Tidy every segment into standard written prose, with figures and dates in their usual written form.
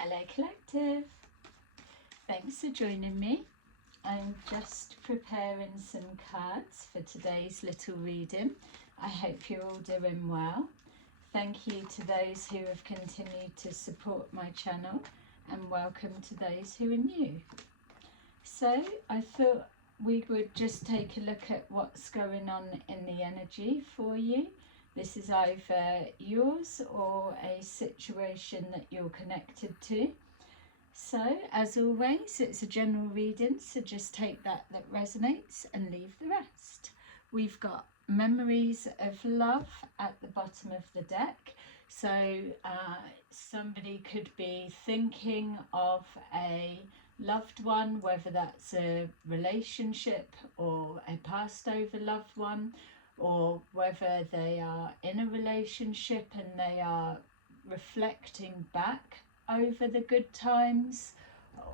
Hello Collective, thanks for joining me. I'm just preparing some cards for today's little reading. I hope you're all doing well. Thank you to those who have continued to support my channel, and welcome to those who are new. So I thought we would just take a look at what's going on in the energy for you. This is either yours or a situation that you're connected to. So, as always, it's a general reading, so just take that resonates and leave the rest. We've got memories of love at the bottom of the deck. So, somebody could be thinking of a loved one, whether that's a relationship or a passed over loved one, or whether they are in a relationship and they are reflecting back over the good times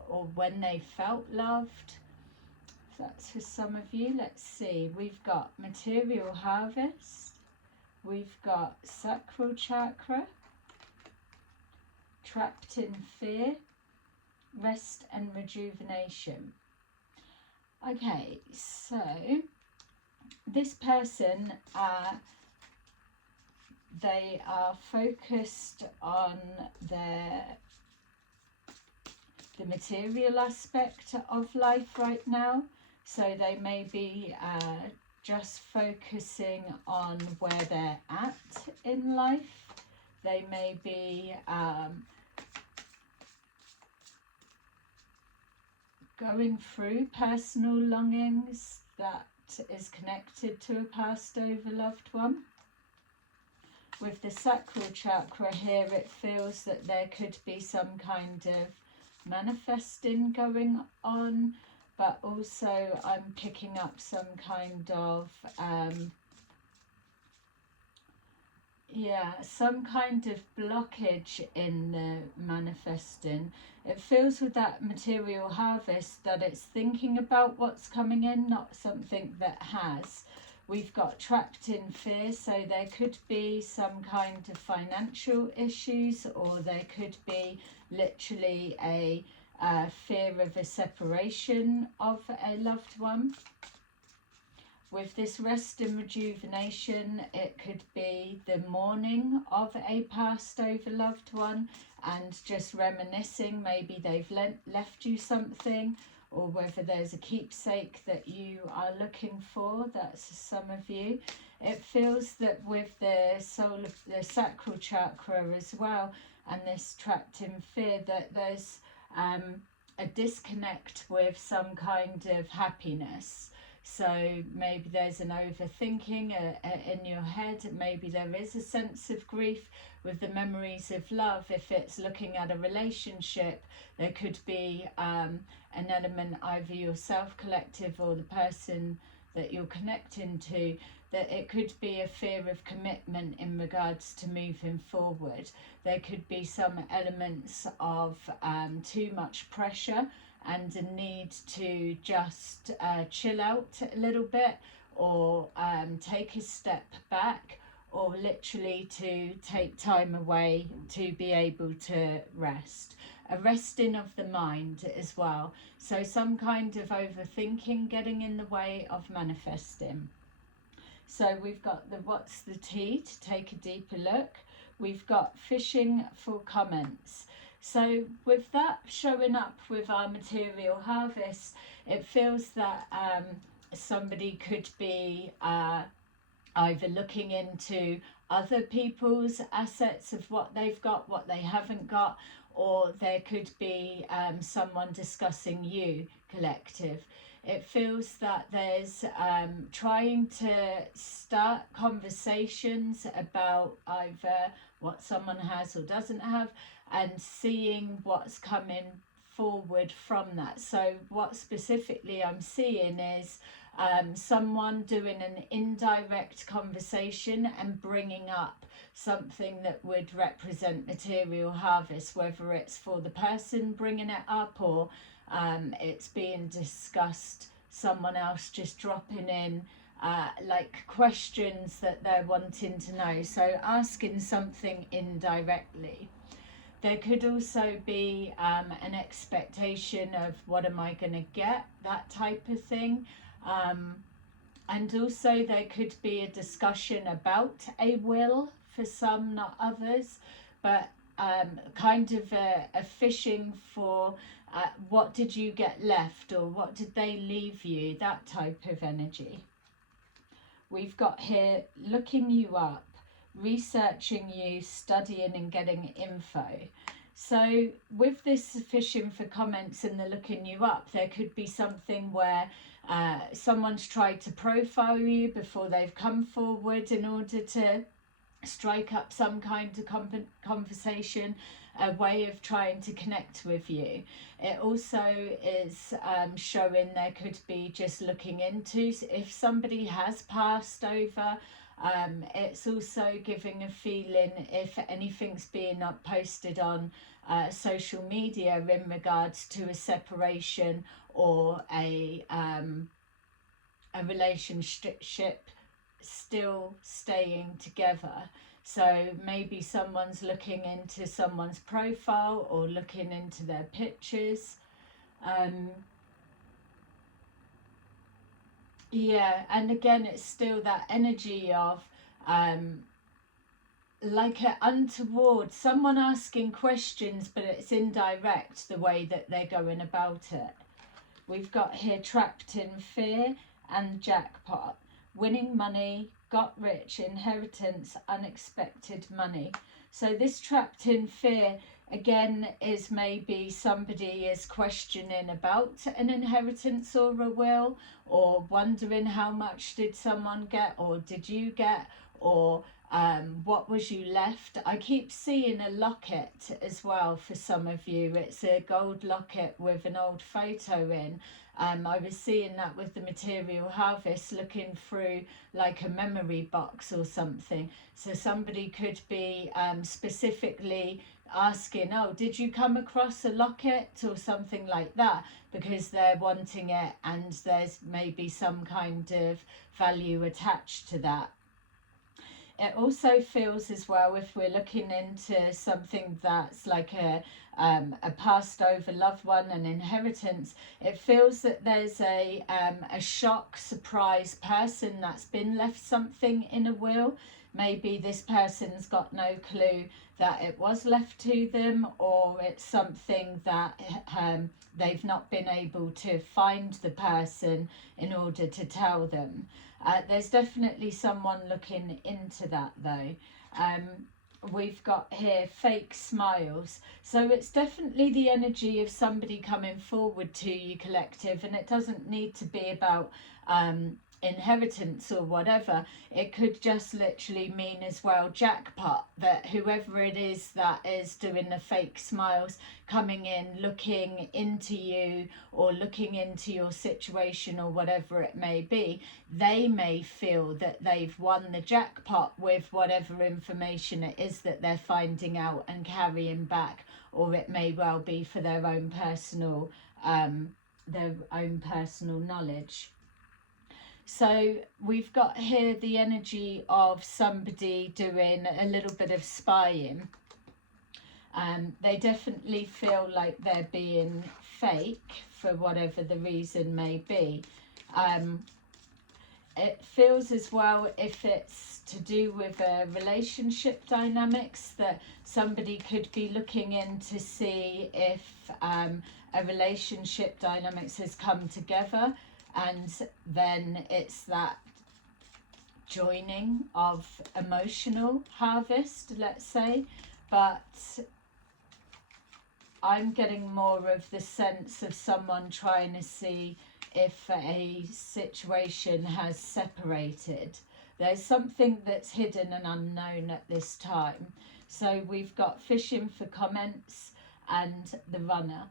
or when they felt loved. That's for some of you. Let's see, we've got material harvest, we've got sacral chakra, trapped in fear, rest and rejuvenation. Okay, so this person, they are focused on the material aspect of life right now. So they may be just focusing on where they're at in life. They may be going through personal longings that is connected to a passed over loved one. With the sacral chakra here, it feels that there could be some kind of manifesting going on, but also I'm picking up some kind of some kind of blockage in the manifesting. It feels with that material harvest that it's thinking about what's coming in, not something that has. We've got trapped in fear, so there could be some kind of financial issues, or there could be literally a fear of a separation of a loved one. With this rest and rejuvenation, it could be the mourning of a passed over loved one and just reminiscing. Maybe they've left you something, or whether there's a keepsake that you are looking for. That's some of you. It feels that with the soul of the sacral chakra as well, and this trapped in fear, that there's a disconnect with some kind of happiness. So maybe there's an overthinking in your head. Maybe there is a sense of grief with the memories of love. If it's looking at a relationship, there could be an element, either yourself, collective, or the person that you're connecting to, that it could be a fear of commitment in regards to moving forward. There could be some elements of too much pressure and a need to just chill out a little bit, or take a step back, or literally to take time away to be able to rest. A resting of the mind as well. So some kind of overthinking getting in the way of manifesting. So we've got the what's the tea to take a deeper look. We've got fishing for comments. So with that showing up with our material harvest, it feels that somebody could be either looking into other people's assets of what they've got, what they haven't got, or there could be someone discussing you, collective. It feels that there's trying to start conversations about either what someone has or doesn't have, and seeing what's coming forward from that. So what specifically I'm seeing is someone doing an indirect conversation and bringing up something that would represent material harvest, whether it's for the person bringing it up, or it's being discussed, someone else just dropping in like questions that they're wanting to know. So asking something indirectly. There could also be an expectation of what am I going to get, that type of thing. And also there could be a discussion about a will for some, not others, but kind of a fishing for what did you get left, or what did they leave you, that type of energy. We've got here looking you up, researching you, studying and getting info. So with this fishing for comments and the looking you up, there could be something where someone's tried to profile you before they've come forward in order to strike up some kind of conversation, a way of trying to connect with you. It also is showing there could be just looking into if somebody has passed over. It's also giving a feeling if anything's being posted on social media in regards to a separation or a relationship still staying together. So maybe someone's looking into someone's profile or looking into their pictures. Yeah, and again, it's still that energy of like an untoward, someone asking questions, but it's indirect the way that they're going about it. We've got here trapped in fear and jackpot, winning money, got rich, inheritance, unexpected money. So this trapped in fear again is maybe somebody is questioning about an inheritance or a will, or wondering how much did someone get, or did you get, or what was you left. I keep seeing a locket as well for some of you. It's a gold locket with an old photo in. I was seeing that with the material harvest, looking through like a memory box or something. So somebody could be specifically asking, oh, did you come across a locket or something like that, because they're wanting it and there's maybe some kind of value attached to that. It also feels as well, if we're looking into something that's like a passed over loved one, an inheritance, it feels that there's a shock, surprise person that's been left something in a will. Maybe this person's got no clue that it was left to them, or it's something that they've not been able to find the person in order to tell them. There's definitely someone looking into that though. We've got here fake smiles. So it's definitely the energy of somebody coming forward to you, collective, and it doesn't need to be about inheritance or whatever. It could just literally mean as well jackpot, that whoever it is that is doing the fake smiles, coming in, looking into you or looking into your situation or whatever it may be, they may feel that they've won the jackpot with whatever information it is that they're finding out and carrying back, or it may well be for their own personal knowledge. So we've got here the energy of somebody doing a little bit of spying. They definitely feel like they're being fake for whatever the reason may be. It feels as well, if it's to do with relationship dynamics, that somebody could be looking in to see if a relationship dynamics has come together. And then it's that joining of emotional harvest, let's say. But I'm getting more of the sense of someone trying to see if a situation has separated. There's something that's hidden and unknown at this time. So we've got fishing for comments and the runner.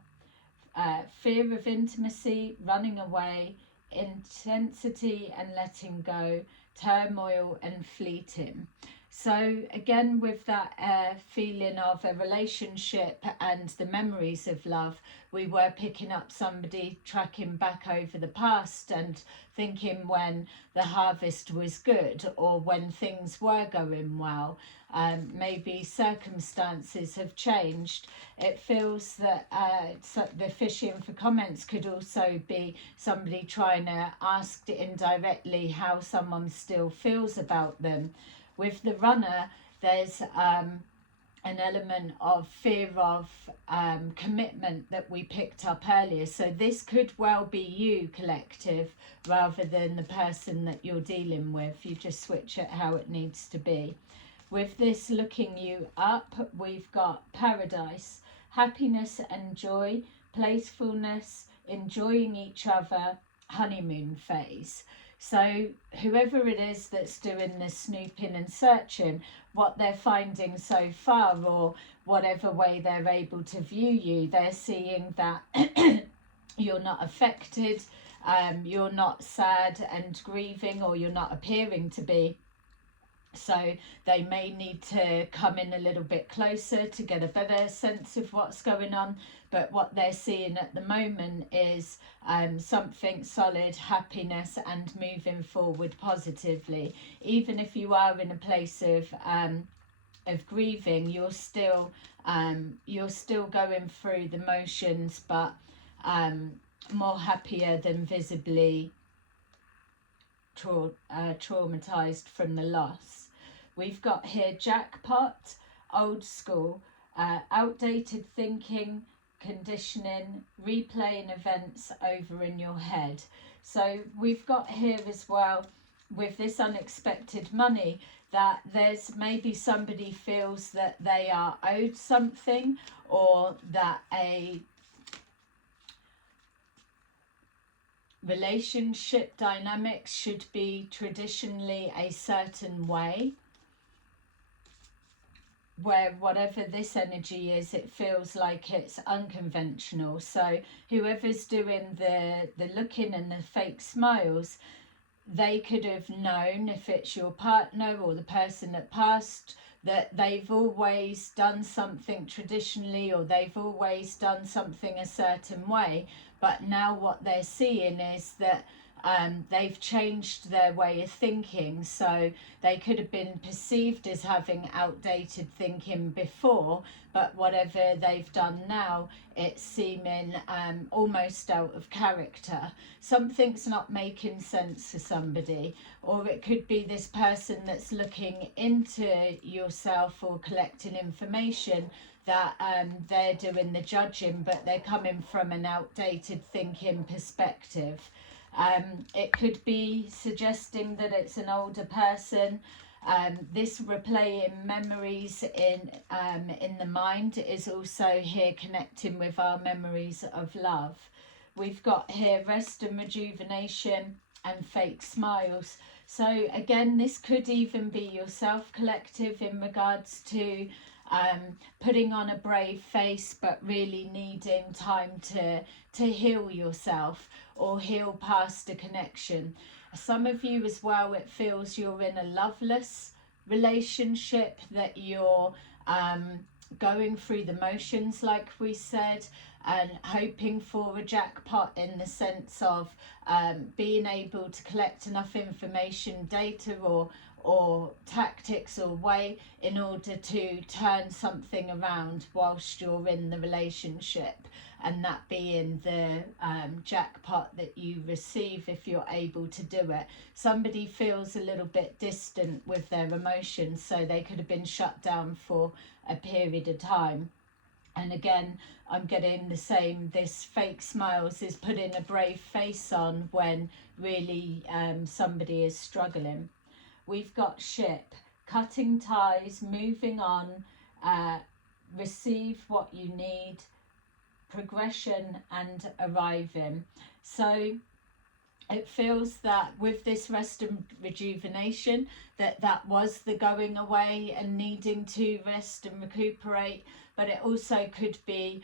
Fear of intimacy, running away, intensity and letting go, turmoil and fleeting. So again, with that feeling of a relationship and the memories of love, we were picking up somebody tracking back over the past and thinking when the harvest was good or when things were going well. Maybe circumstances have changed. It feels that the fishing for comments could also be somebody trying to ask indirectly how someone still feels about them. With the runner, there's an element of fear of commitment that we picked up earlier. So this could well be you, collective, rather than the person that you're dealing with. You just switch it how it needs to be. With this looking you up, we've got paradise, happiness and joy, playfulness, enjoying each other, honeymoon phase. So whoever it is that's doing the snooping and searching, what they're finding so far, or whatever way they're able to view you, they're seeing that you're not affected, you're not sad and grieving, or you're not appearing to be. So they may need to come in a little bit closer to get a better sense of what's going on. But what they're seeing at the moment is something solid, happiness, and moving forward positively. Even if you are in a place of grieving, you're still going through the motions, but more happier than visibly traumatized from the loss. We've got here jackpot, old school, outdated thinking, conditioning, replaying events over in your head. So we've got here as well, with this unexpected money, that there's maybe somebody feels that they are owed something, or that a relationship dynamics should be traditionally a certain way, where whatever this energy is, it feels like it's unconventional. So whoever's doing the looking and the fake smiles, they could have known, if it's your partner or the person that passed, that they've always done something traditionally, or they've always done something a certain way. But now what they're seeing is that they've changed their way of thinking. So they could have been perceived as having outdated thinking before, but whatever they've done now, it's seeming almost out of character. Something's not making sense for somebody, or it could be this person that's looking into yourself or collecting information, that they're doing the judging, but they're coming from an outdated thinking perspective. It could be suggesting that it's an older person. This replaying memories in the mind is also here connecting with our memories of love. We've got here rest and rejuvenation and fake smiles. So again, this could even be yourself, collective, in regards to putting on a brave face, but really needing time to heal yourself or heal past a connection. Some of you as well, it feels you're in a loveless relationship, that you're going through the motions, like we said, and hoping for a jackpot, in the sense of being able to collect enough information, data, or tactics or way in order to turn something around whilst you're in the relationship, and that being the jackpot that you receive if you're able to do it. Somebody feels a little bit distant with their emotions, so they could have been shut down for a period of time. And again, I'm getting the same, this fake smiles is putting a brave face on when really somebody is struggling. We've got ship, cutting ties, moving on, receive what you need, progression and arriving. So it feels that with this rest and rejuvenation, that was the going away and needing to rest and recuperate. but it also could be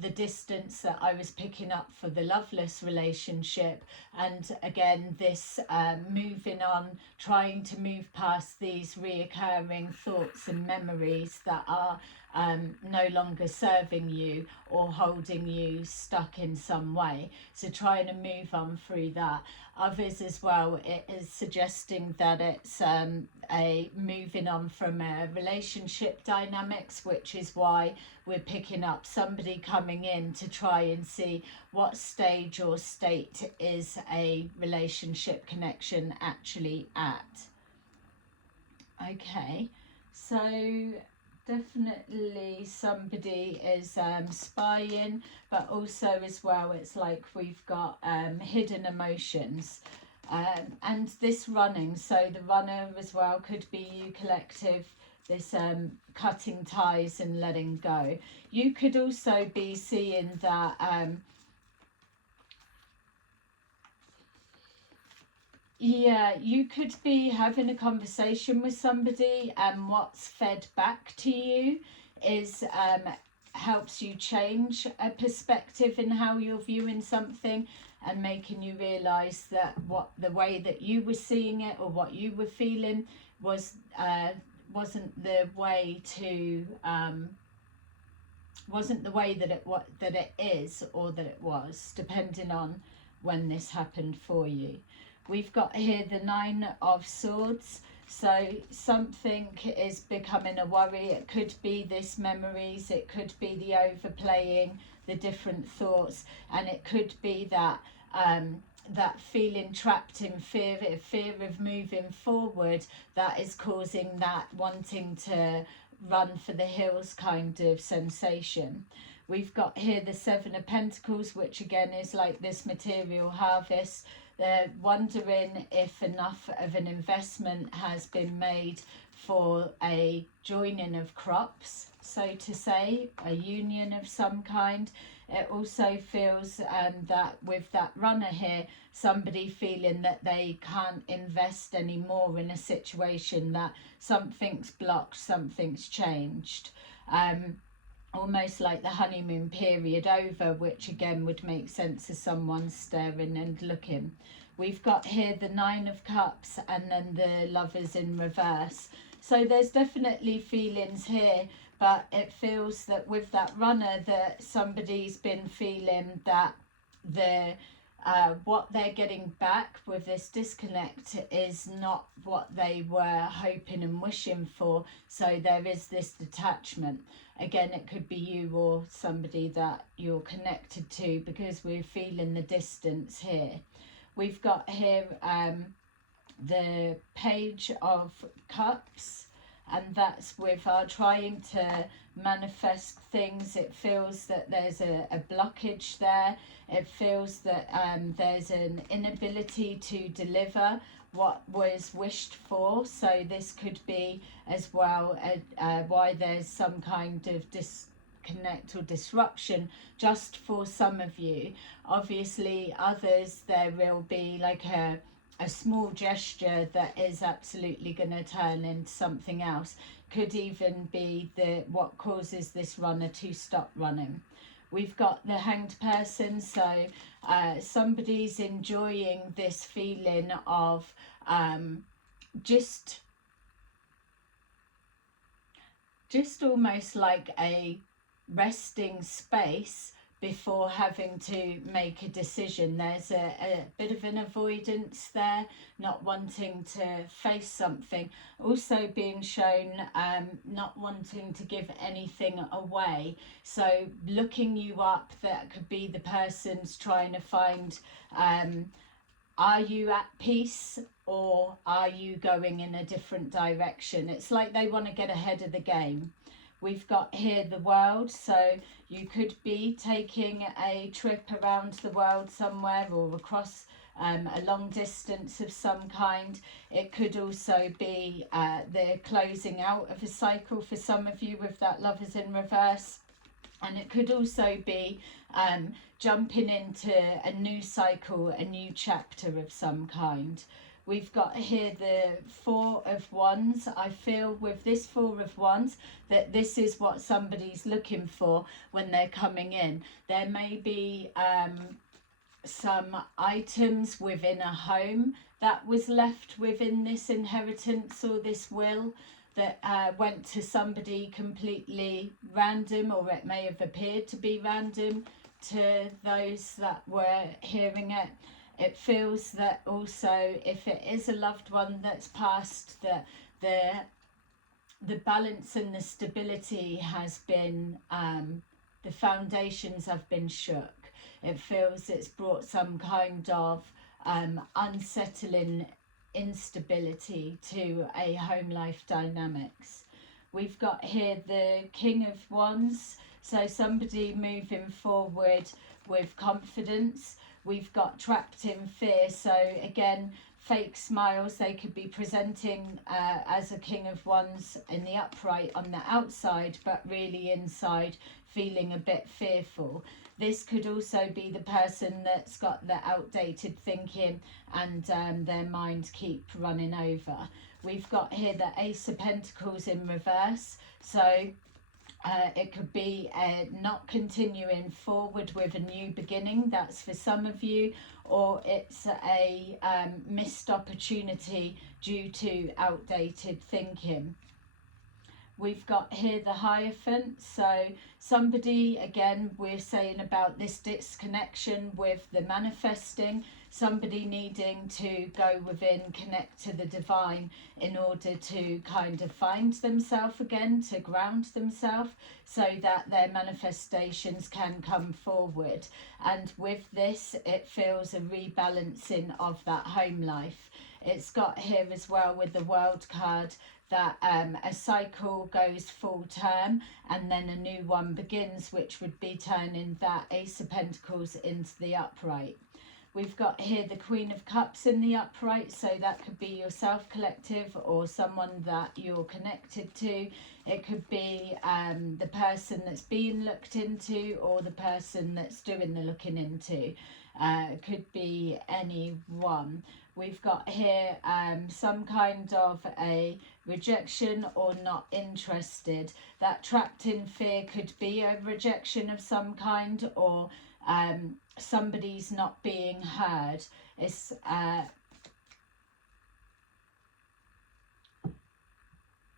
the distance that I was picking up for the loveless relationship. And again, this moving on, trying to move past these reoccurring thoughts and memories that are no longer serving you or holding you stuck in some way. So trying to move on through that. Others as well, it is suggesting that it's a moving on from relationship dynamics, which is why we're picking up somebody coming in to try and see what stage or state is a relationship connection actually at. Okay, so definitely somebody is spying, but also as well it's like we've got hidden emotions, and this running, so the runner as well could be you collective, this cutting ties and letting go. You could also be seeing that yeah, you could be having a conversation with somebody, and what's fed back to you is helps you change a perspective in how you're viewing something, and making you realise that what the way that you were seeing it or what you were feeling was wasn't the way to wasn't the way that it is, or that it was, depending on when this happened for you. We've got here the 9 of Swords. So something is becoming a worry. It could be this memories, it could be the overplaying, the different thoughts, and it could be that that feeling trapped in fear of moving forward, that is causing that wanting to run for the hills kind of sensation. We've got here the 7 of Pentacles, which again is like this material harvest. They're wondering if enough of an investment has been made for a joining of crops, so to say, a union of some kind. It also feels that with that runner here, somebody feeling that they can't invest anymore in a situation, that something's blocked, something's changed. Almost like the honeymoon period over, which again would make sense as someone staring and looking. We've got here the 9 of Cups and then the Lovers in reverse. So there's definitely feelings here, but it feels that with that runner that somebody's been feeling that the what they're getting back with this disconnect is not what they were hoping and wishing for. So there is this detachment. Again, it could be you or somebody that you're connected to, because we're feeling the distance here. We've got here the Page of Cups, and that's with our trying to manifest things. It feels that there's a blockage there. It feels that there's an inability to deliver what was wished for. So this could be as well why there's some kind of disconnect or disruption just for some of you. Obviously others, there will be like a small gesture that is absolutely going to turn into something else. Could even be what causes this runner to stop running. We've got the Hanged Person, so somebody's enjoying this feeling of just almost like a resting space before having to make a decision. There's a bit of an avoidance there, not wanting to face something. Also being shown not wanting to give anything away. So looking you up, that could be the person's trying to find, are you at peace or are you going in a different direction? It's like they want to get ahead of the game. We've got here the World, so you could be taking a trip around the world somewhere, or across a long distance of some kind. It could also be the closing out of a cycle for some of you with that Lovers in reverse. And it could also be jumping into a new cycle, a new chapter of some kind. We've got here the Four of Wands. I feel with this Four of Wands that this is what somebody's looking for when they're coming in. There may be some items within a home that was left within this inheritance or this will that went to somebody completely random, or it may have appeared to be random to those that were hearing it. It feels that also if it is a loved one that's passed, that the balance and the stability has been, the foundations have been shook. It feels it's brought some kind of unsettling instability to a home life dynamics. We've got here the King of Wands, so somebody moving forward with confidence. We've got trapped in fear, so again, fake smiles. They could be presenting as a King of Wands in the upright on the outside, but really inside feeling a bit fearful. This could also be the person that's got the outdated thinking and their mind keep running over. We've got here the Ace of Pentacles in reverse, so it could be not continuing forward with a new beginning. That's for some of you, or it's a missed opportunity due to outdated thinking. We've got here the Hierophant, so somebody, again, we're saying about this disconnection with the manifesting, somebody needing to go within, connect to the divine in order to kind of find themselves again, to ground themselves so that their manifestations can come forward. And with this, it feels a rebalancing of that home life. It's got here as well with the World card that a cycle goes full term and then a new one begins, which would be turning that Ace of Pentacles into the upright. We've got here the Queen of Cups in the upright, so that could be yourself collective or someone that you're connected to. It could be the person that's being looked into or the person that's doing the looking into. It could be anyone. We've got here some kind of a rejection or not interested. That trapped in fear could be a rejection of some kind, or somebody's not being heard. It's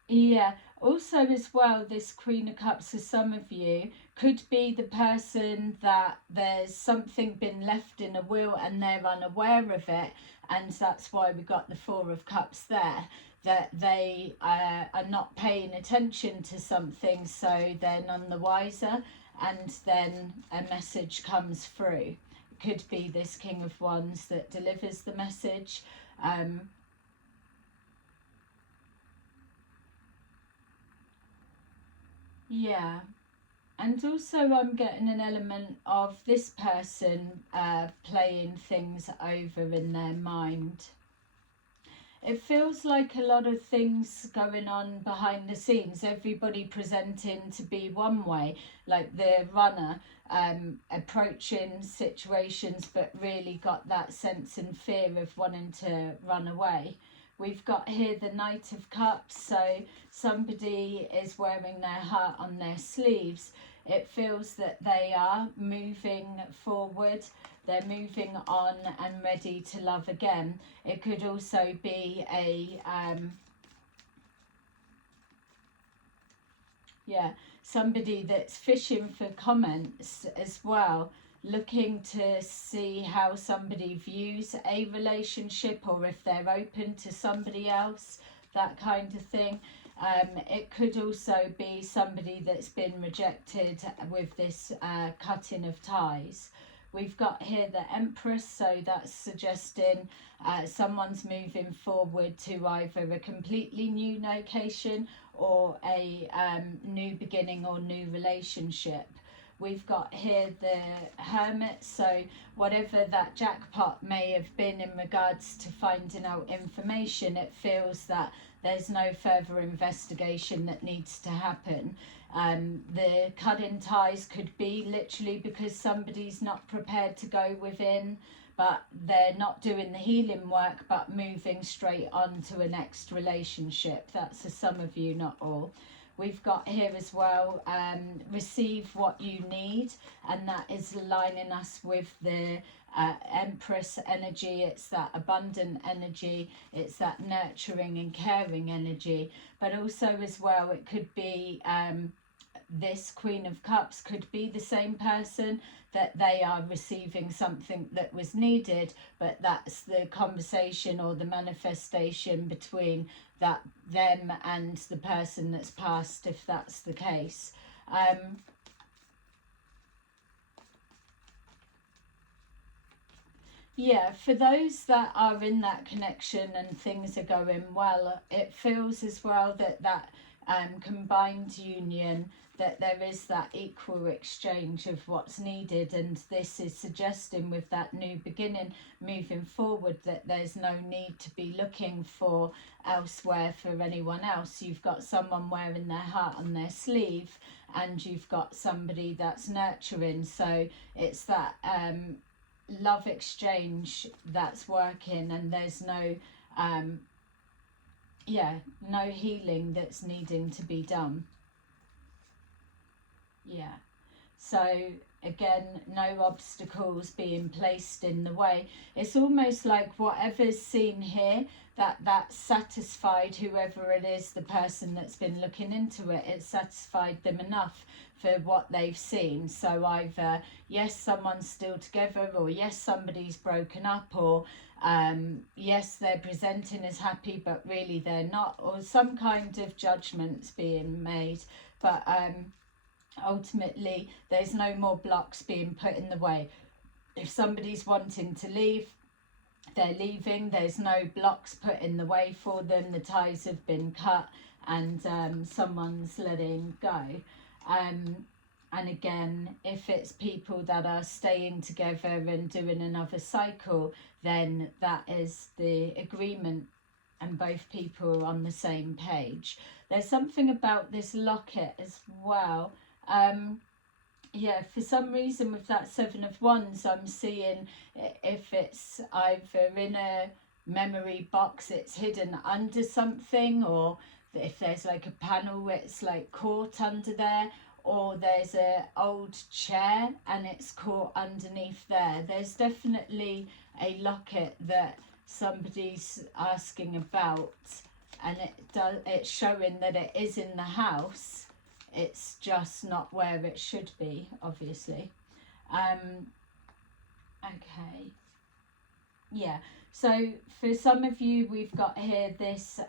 yeah, also as well, this Queen of Cups for some of you could be the person that there's something been left in a will and they're unaware of it, and that's why we got the Four of Cups there, that they are not paying attention to something, so they're none the wiser, and then a message comes through. It could be this King of Wands that delivers the message. Yeah, and also I'm getting an element of this person playing things over in their mind. It feels like a lot of things going on behind the scenes, everybody presenting to be one way, like the runner approaching situations but really got that sense and fear of wanting to run away. We've got here the Knight of Cups, so somebody is wearing their heart on their sleeves. It feels that they are moving forward, they're moving on and ready to love again. It could also be a somebody that's fishing for comments as well, looking to see how somebody views a relationship or if they're open to somebody else, that kind of thing. It could also be somebody that's been rejected with this cutting of ties. We've got here the Empress, so that's suggesting someone's moving forward to either a completely new location or a new beginning or new relationship. We've got here the Hermit, so whatever that jackpot may have been in regards to finding out information, it feels that there's no further investigation that needs to happen. The cutting ties could be literally because somebody's not prepared to go within, but they're not doing the healing work, but moving straight on to a next relationship. That's for some of you, not all. We've got here as well, receive what you need, and that is aligning us with the Empress energy. It's that abundant energy, it's that nurturing and caring energy. But also as well, it could be this Queen of Cups could be the same person, that they are receiving something that was needed, but that's the conversation or the manifestation between them and the person that's passed, if that's the case. Yeah, for those that are in that connection and things are going well, it feels as well that combined union, that there is that equal exchange of what's needed, and this is suggesting with that new beginning moving forward that there's no need to be looking for elsewhere for anyone else. You've got someone wearing their heart on their sleeve, and you've got somebody that's nurturing. So it's that love exchange that's working, and there's no no healing that's needing to be done. Yeah, so again, no obstacles being placed in the way. It's almost like whatever's seen here, that's satisfied whoever it is, the person that's been looking into it. It's satisfied them enough for what they've seen. So either yes, someone's still together, or yes, somebody's broken up, or yes, they're presenting as happy but really they're not, or some kind of judgments being made. But ultimately there's no more blocks being put in the way. If somebody's wanting to leave, they're leaving. There's no blocks put in the way for them. The ties have been cut, and someone's letting go. And again, if it's people that are staying together and doing another cycle, then that is the agreement, and both people are on the same page. There's something about this locket as well. Yeah, for some reason with that Seven of Wands, I'm seeing if it's either in a memory box, it's hidden under something, or if there's like a panel, it's like caught under there, or there's a old chair and it's caught underneath there. There's definitely a locket that somebody's asking about, and it's showing that it is in the house. It's just not where it should be, obviously. Okay. Yeah. So for some of you, we've got here this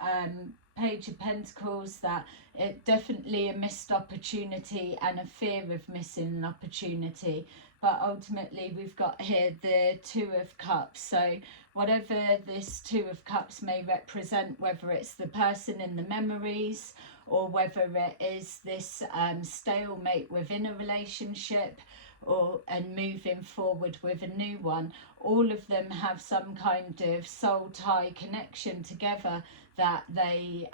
Page of Pentacles, that it definitely a missed opportunity and a fear of missing an opportunity. But ultimately we've got here the Two of Cups. So whatever this Two of Cups may represent, whether it's the person in the memories, or whether it is this stalemate within a relationship, and moving forward with a new one, all of them have some kind of soul tie connection together, that they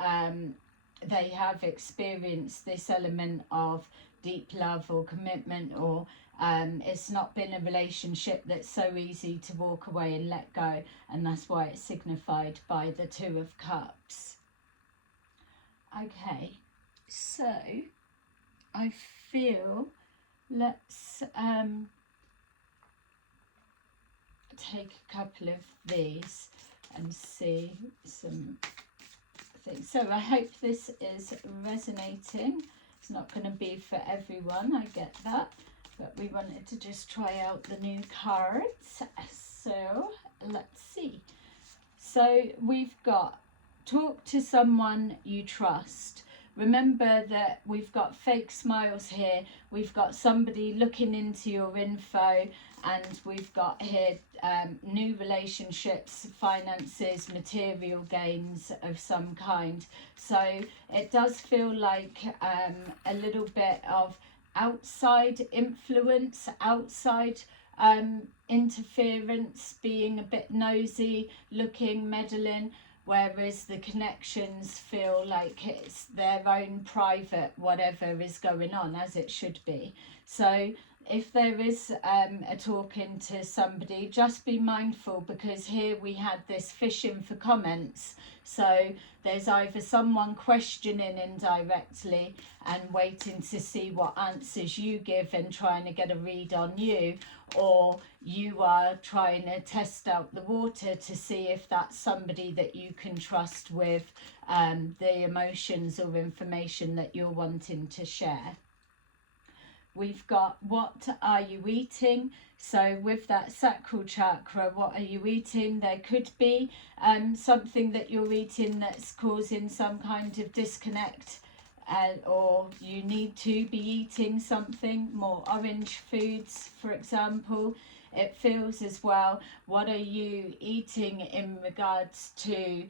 have experienced this element of deep love or commitment, or it's not been a relationship that's so easy to walk away and let go, and that's why it's signified by the Two of Cups. Okay, so I feel let's take a couple of these and see some things. So I hope this is resonating. It's not going to be for everyone, I get that, but we wanted to just try out the new cards. So let's see. So we've got talk to someone you trust. Remember that we've got fake smiles here, we've got somebody looking into your info, and we've got here new relationships, finances, material gains of some kind. So it does feel like a little bit of outside influence, outside interference, being a bit nosy, looking, meddling, whereas the connections feel like it's their own private whatever is going on, as it should be. So if there is a talking to somebody, just be mindful, because here we had this fishing for comments. So there's either someone questioning indirectly and waiting to see what answers you give and trying to get a read on you, or you are trying to test out the water to see if that's somebody that you can trust with the emotions or information that you're wanting to share. We've got, what are you eating? So with that sacral chakra, what are you eating? There could be something that you're eating that's causing some kind of disconnect, or you need to be eating something more orange foods, for example. It feels as well, what are you eating in regards to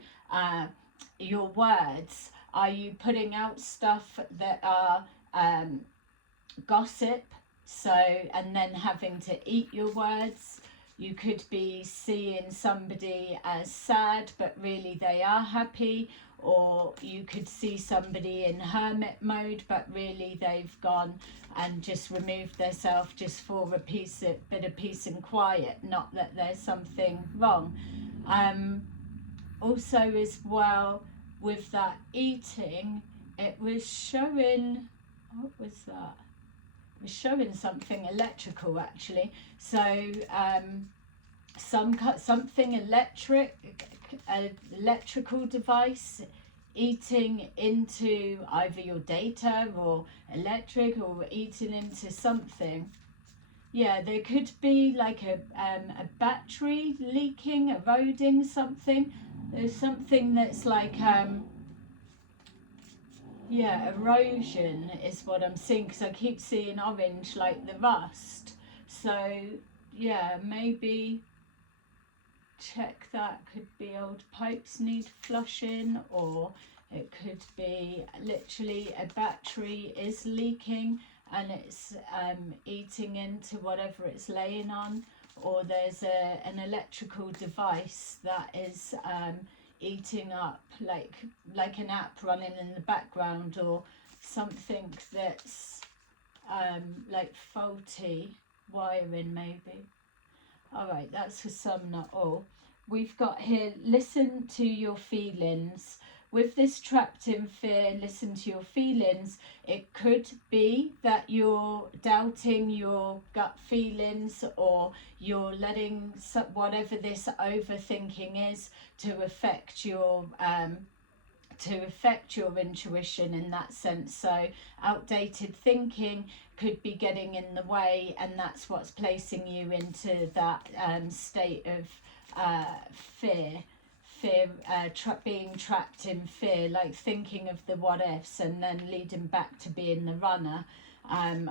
your words? Are you putting out stuff that are gossip, so, and then having to eat your words? You could be seeing somebody as sad but really they are happy, or you could see somebody in hermit mode but really they've gone and just removed themselves just for a bit of peace and quiet, not that there's something wrong. Also as well, with that eating, it was showing, what was that? Was showing something electrical, actually. So something electrical device eating into either your data or electric, or eating into something. Yeah, there could be like a battery leaking, eroding something. There's something that's like yeah, erosion is what I'm seeing, because I keep seeing orange like the rust. So yeah, maybe check that. Could be old pipes need flushing, or it could be literally a battery is leaking and it's eating into whatever it's laying on, or there's an electrical device that is eating up, like an app running in the background, or something that's like faulty wiring maybe. All right, that's for some, not all. We've got here, listen to your feelings. With this trapped in fear, listen to your feelings. It could be that you're doubting your gut feelings, or you're letting whatever this overthinking is to affect your intuition in that sense. So outdated thinking could be getting in the way, and that's what's placing you into that state of fear, being trapped in fear, like thinking of the what ifs and then leading back to being the runner,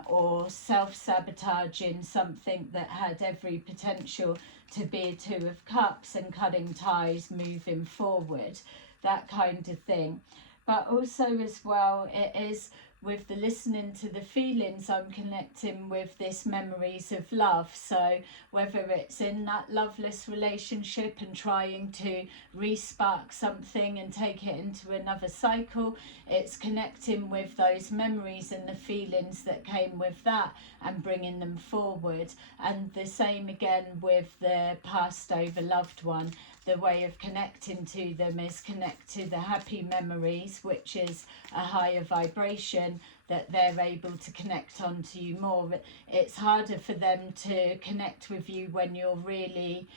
or self-sabotaging something that had every potential to be a Two of Cups and cutting ties moving forward, that kind of thing. But also as well, it is with the listening to the feelings, I'm connecting with this memories of love. So whether it's in that loveless relationship and trying to re-spark something and take it into another cycle, it's connecting with those memories and the feelings that came with that and bringing them forward. And the same again with the passed over loved one. The way of connecting to them is connect to the happy memories, which is a higher vibration that they're able to connect onto you more. It's harder for them to connect with you when you're really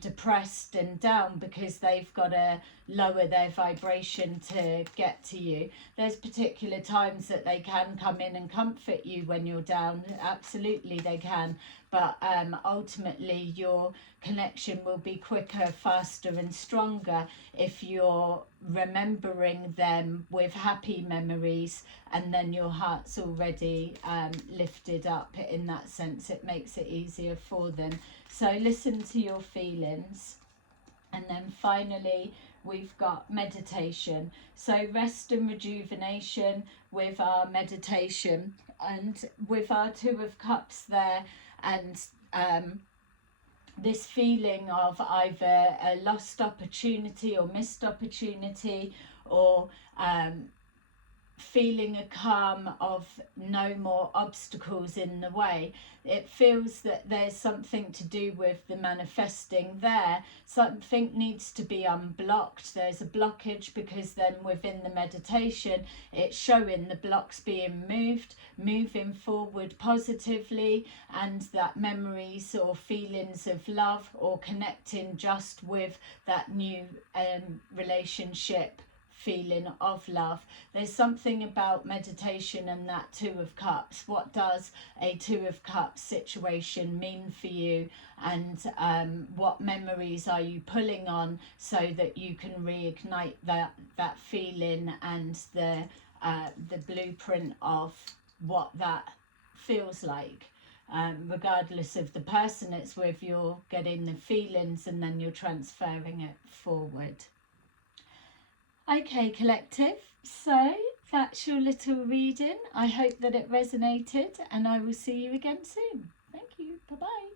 depressed and down, because they've got to lower their vibration to get to you. There's particular times that they can come in and comfort you when you're down, absolutely they can, but ultimately your connection will be quicker, faster and stronger if you're remembering them with happy memories, and then your heart's already lifted up. In that sense, it makes it easier for them. So listen to your feelings. And then finally we've got meditation. So rest and rejuvenation with our meditation, and with our Two of Cups there, and this feeling of either a lost opportunity or missed opportunity, or feeling a calm of no more obstacles in the way. It feels that there's something to do with the manifesting there. Something needs to be unblocked. There's a blockage, because then within the meditation it's showing the blocks being moving forward positively, and that memories or feelings of love or connecting just with that new relationship feeling of love. There's something about meditation and that Two of Cups. What does a Two of Cups situation mean for you, and what memories are you pulling on so that you can reignite that feeling and the blueprint of what that feels like. Regardless of the person it's with, you're getting the feelings and then you're transferring it forward. Okay, collective, so that's your little reading. I hope that it resonated, and I will see you again soon. Thank you. Bye-bye.